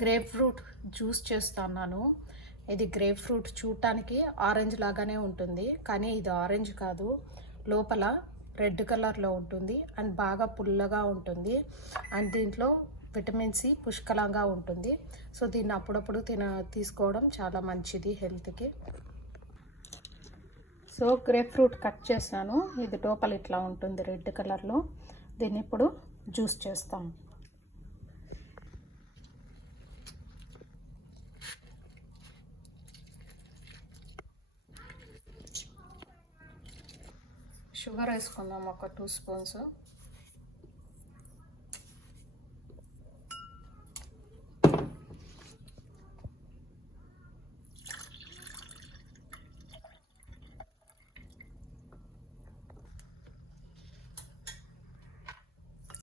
Grape fruit juice చేస్తున్నాను. ఇది grape fruit చూడటానికి ఆరెంజ్ లాగానే ఉంటుంది, కానీ ఇది ఆరెంజ్ కాదు. లోపల రెడ్ కలర్లో ఉంటుంది అండ్ బాగా పుల్లగా ఉంటుంది. అండ్ దీంట్లో విటమిన్ సి పుష్కలంగా ఉంటుంది. సో దీన్ని అప్పుడప్పుడు తీసుకోవడం చాలా మంచిది హెల్త్కి. సో గ్రేప్ ఫ్రూట్ కట్ చేశాను. ఇది లోపల ఇట్లా ఉంటుంది రెడ్ కలర్లో. దీన్ని ఇప్పుడు జ్యూస్ చేస్తాం. షుగర్ వేసుకుందాం, ఒక 2 స్పూన్స్.